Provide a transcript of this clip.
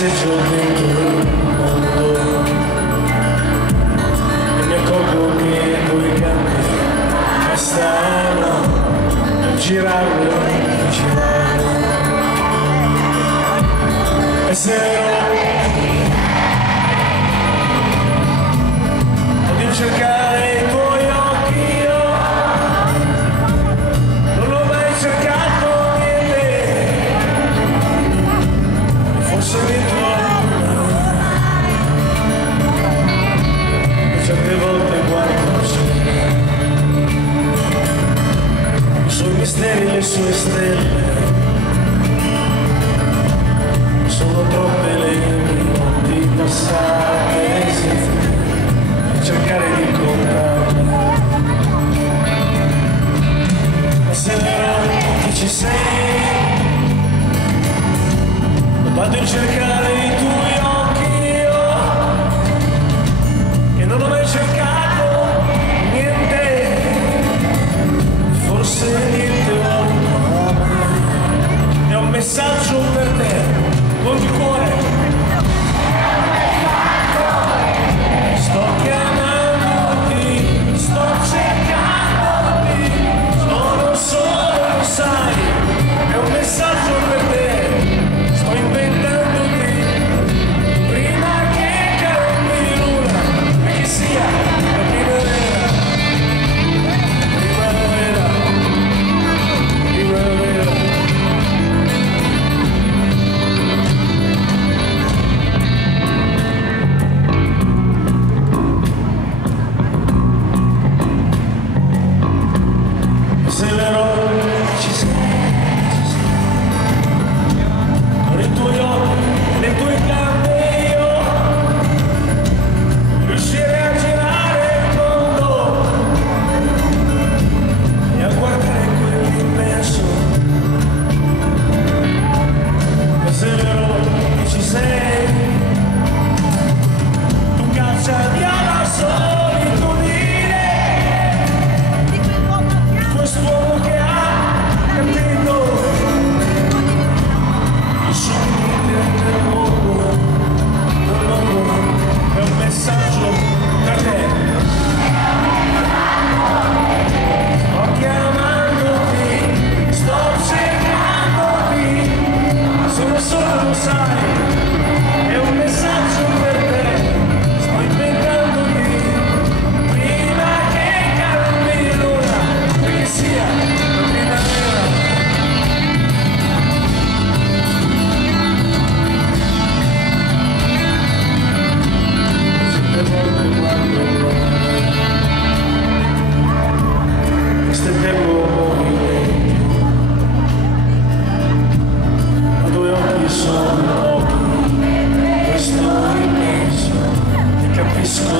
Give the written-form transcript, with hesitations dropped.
passeggio dentro il mondo e mi accorgo che coi campi bastano per girarlo e girarlo. E se odio cercare i tuoi occhi, io non ho mai cercato niente, forse dentro e certe volte guardo i suoi misteri, le sue stelle. Sono troppe le notti passate senza cercare di incontrarmi. Ma se però che ci sei, vado a cercare i tuoi occhi, io che non ho mai cercato niente, forse niente ho avuto. E ho un messaggio per te. Con il cuore sto chiamandoti, sto cercandoti, sono solo, lo sai, è un messaggio per te, sto inventandoti prima che cambi l'una e che sia la primavera, primavera, primavera. Se vero ci sei, con i tuoi occhi, le tue gambe, io riuscirei a girare il mondo e a guardare quell'immenso. E se vero ci sei, tu caccia via la solitudine di quest'uomo che ha capito i sogni del mondo, è un messaggio per te. Sto chiamandoti, sto cercandoti, sono solo, lo sai, è un messaggio per te, sto inventandoti prima che cambi l'ora, perché sia la primavera. Certe volte guardo questo tempo movimento, ma due occhi sono pochi, questo immenso, e capisco